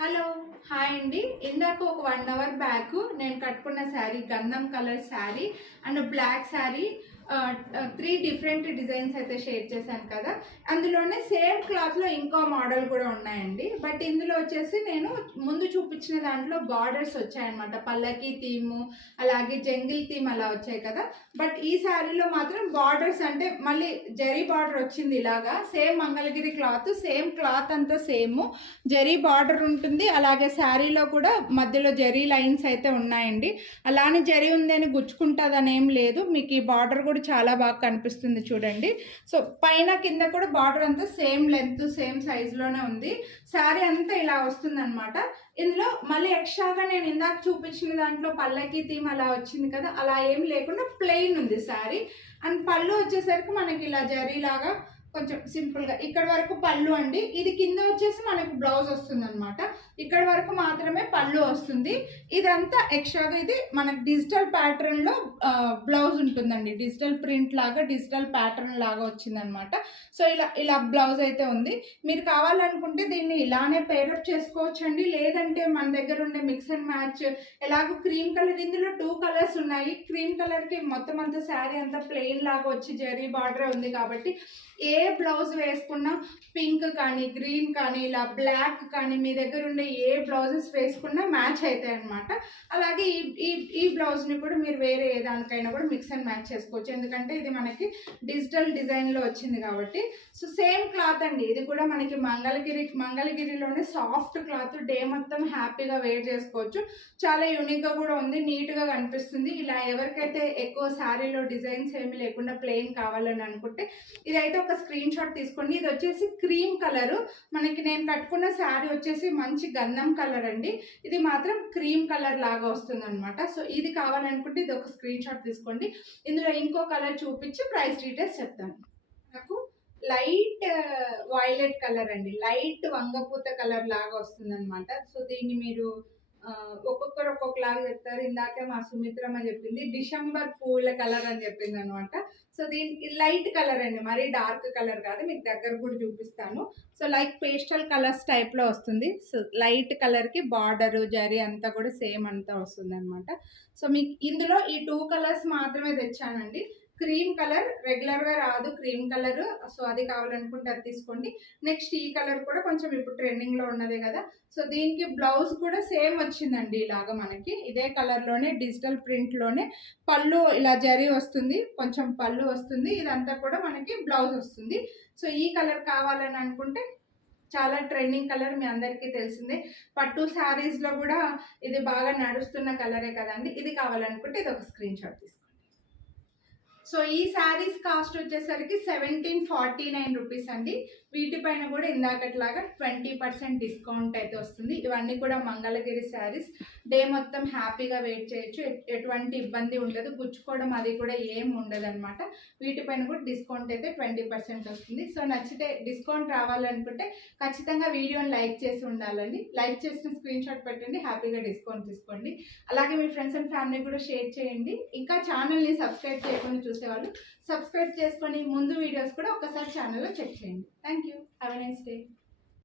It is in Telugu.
హలో హాయ్ అండి. ఇందాక ఒక 1 అవర్ బ్యాక్ నేను కట్టుకున్న శారీ గంధం colour sari and black sari 3 different designs అయితే షేర్ చేశాను కదా. అందులోనే సేమ్ క్లాత్లో ఇంకో మోడల్ కూడా ఉన్నాయండి. బట్ ఇందులో వచ్చేసి నేను ముందు చూపించిన దాంట్లో బార్డర్స్ వచ్చాయన్నమాట. పల్లకి థీము అలాగే జంగిల్ థీమ్ అలా వచ్చాయి కదా. బట్ ఈ శారీలో మాత్రం బార్డర్స్ అంటే మళ్ళీ జరీ బార్డర్ వచ్చింది. ఇలాగా same Mangalagiri cloth, same cloth అంతా సేమ్ జరీ బార్డర్ ఉంటుంది. అలాగే శారీలో కూడా మధ్యలో జరీ లైన్స్ అయితే ఉన్నాయండి. అలానే జరీ ఉందని గుచ్చుకుంటుందని ఏం లేదు. మీకు ఈ బార్డర్ కూడా చాలా బాగా కనిపిస్తుంది చూడండి. సో పైన కింద కూడా బార్డర్ అంతా సేమ్ లెంత్ సేమ్ సైజులోనే ఉంది. శారీ అంతా ఇలా వస్తుంది అనమాట. ఇందులో మళ్ళీ ఎక్స్ట్రాగా నేను ఇందాక చూపించిన దాంట్లో పల్లకి థీమ్ అలా వచ్చింది కదా, అలా ఏం లేకుండా ప్లెయిన్ ఉంది శారీ. అండ్ పళ్ళు వచ్చేసరికి మనకి ఇలా జరీలాగా కొంచెం సింపుల్గా ఇక్కడ వరకు పళ్ళు అండి. ఇది కింద వచ్చేసి మనకు బ్లౌజ్ వస్తుంది అనమాట. ఇక్కడ వరకు మాత్రమే పళ్ళు వస్తుంది. ఇదంతా ఎక్స్ట్రాగా ఇది మనకు డిజిటల్ ప్యాటర్న్లో బ్లౌజ్ ఉంటుందండి. డిజిటల్ ప్రింట్ లాగా డిజిటల్ ప్యాటర్న్ లాగా వచ్చిందనమాట. సో ఇలా బ్లౌజ్ అయితే ఉంది. మీరు కావాలనుకుంటే దీన్ని ఇలానే పేరప్ చేసుకోవచ్చు అండి. లేదంటే మన దగ్గర ఉండే మిక్స్ అండ్ మ్యాచ్ ఎలాగో క్రీమ్ కలర్, ఇందులో 2 కలర్స్ ఉన్నాయి. క్రీమ్ కలర్కి మొత్తం అంతా శారీ అంతా ప్లెయిన్ లాగా వచ్చి జరీ బార్డర్ ఉంది కాబట్టి ఏ బ్లౌజ్ వేసుకున్నా పింక్ కానీ గ్రీన్ కానీ ఇలా బ్లాక్ కానీ మీ దగ్గర ఉండే ఏ బ్లౌజెస్ వేసుకున్నా మ్యాచ్ అవుతాయి అనమాట. అలాగే ఈ బ్లౌజ్ని కూడా మీరు వేరే ఏ దానికైనా కూడా మిక్స్ అండ్ మ్యాచ్ చేసుకోవచ్చు. ఎందుకంటే ఇది మనకి డిజిటల్ డిజైన్లో వచ్చింది కాబట్టి. సో సేమ్ క్లాత్ అండి. ఇది కూడా మనకి మంగళగిరిలోనే సాఫ్ట్ క్లాత్. డే మొత్తం హ్యాపీగా వేర్ చేసుకోవచ్చు. చాలా యూనిక్గా కూడా ఉంది, నీట్గా కనిపిస్తుంది. ఇలా ఎవరికైతే ఎక్కువ శారీలో డిజైన్స్ ఏమి లేకుండా ప్లెయిన్ కావాలని అనుకుంటే ఇదైతే ఒక స్క్రీన్ షాట్ తీసుకోండి. ఇది వచ్చేసి క్రీమ్ కలరు. మనకి నేను కట్టుకున్న శారీ వచ్చేసి మంచి గంధం కలర్ అండి. ఇది మాత్రం క్రీమ్ కలర్ లాగా వస్తుంది అనమాట. సో ఇది కావాలనుకుంటే ఇది ఒక స్క్రీన్ షాట్ తీసుకోండి. ఇందులో ఇంకో కలర్ చూపించి ప్రైస్ డీటెయిల్స్ చెప్తాను. నాకు లైట్ వైలెట్ కలర్ అండి, లైట్ వంగపూత కలర్ లాగా వస్తుంది అనమాట. సో దీన్ని మీరు ఒక్కొక్కరు ఒక్కొక్కలాగా చెప్తారు. ఇందాకే మా సుమిత్రమ్మ చెప్పింది డిసెంబర్ పూల కలర్ అని చెప్పింది అనమాట. సో దీనికి లైట్ కలర్ అండి, మరీ డార్క్ కలర్ కాదు. మీకు దగ్గర కూడా చూపిస్తాను. సో లైక్ పేస్టల్ కలర్స్ టైప్లో వస్తుంది. సో లైట్ కలర్కి బార్డరు జరీ అంతా కూడా సేమ్ అంతా వస్తుంది అనమాట. సో మీకు ఇందులో ఈ 2 కలర్స్ మాత్రమే తెచ్చానండి. క్రీమ్ కలర్ రెగ్యులర్గా రాదు క్రీమ్ కలర్. సో అది కావాలనుకుంటే అది తీసుకోండి. నెక్స్ట్ ఈ కలర్ కూడా కొంచెం ఇప్పుడు ట్రెండింగ్లో ఉన్నదే కదా. సో దీనికి బ్లౌజ్ కూడా సేమ్ వచ్చిందండి. ఇలాగా మనకి ఇదే కలర్లోనే డిజిటల్ ప్రింట్లోనే పళ్ళు ఇలా జరీ వస్తుంది, కొంచెం పళ్ళు వస్తుంది. ఇదంతా కూడా మనకి బ్లౌజ్ వస్తుంది. సో ఈ కలర్ కావాలని అనుకుంటే చాలా ట్రెండింగ్ కలర్, మీ అందరికీ తెలిసిందే. పట్టు శారీస్లో కూడా ఇది బాగా నడుస్తున్న కలరే కదండి. ఇది కావాలనుకుంటే ఇది ఒక స్క్రీన్ షాట్ తీసుకోండి. సో ఈ శారీస్ కాస్ట్ వచ్చేసరికి 1749 రూపీస్ అండి. వీటిపైన కూడా ఇందాకట్లాగా 20% డిస్కౌంట్ అయితే వస్తుంది. ఇవన్నీ కూడా మంగళగిరి శారీస్. డే మొత్తం హ్యాపీగా వెయిట్ చేయొచ్చు, ఎటువంటి ఇబ్బంది ఉండదు, గుచ్చుకోవడం అది కూడా ఏం ఉండదు అనమాట. వీటిపైన కూడా డిస్కౌంట్ అయితే 20% వస్తుంది. సో నచ్చితే డిస్కౌంట్ రావాలనుకుంటే ఖచ్చితంగా వీడియోని లైక్ చేసి ఉండాలండి. లైక్ చేసిన స్క్రీన్ షాట్ పెట్టండి, హ్యాపీగా డిస్కౌంట్ తీసుకోండి. అలాగే మీ ఫ్రెండ్స్ అండ్ ఫ్యామిలీ కూడా షేర్ చేయండి. ఇంకా ఛానల్ని సబ్స్క్రైబ్ చేయకుండా చూసేవాళ్ళు సబ్స్క్రైబ్ చేసుకొని ముందు వీడియోస్ కూడా ఒకసారి ఛానల్లో చెక్ చేయండి. Thank you. Have a nice day.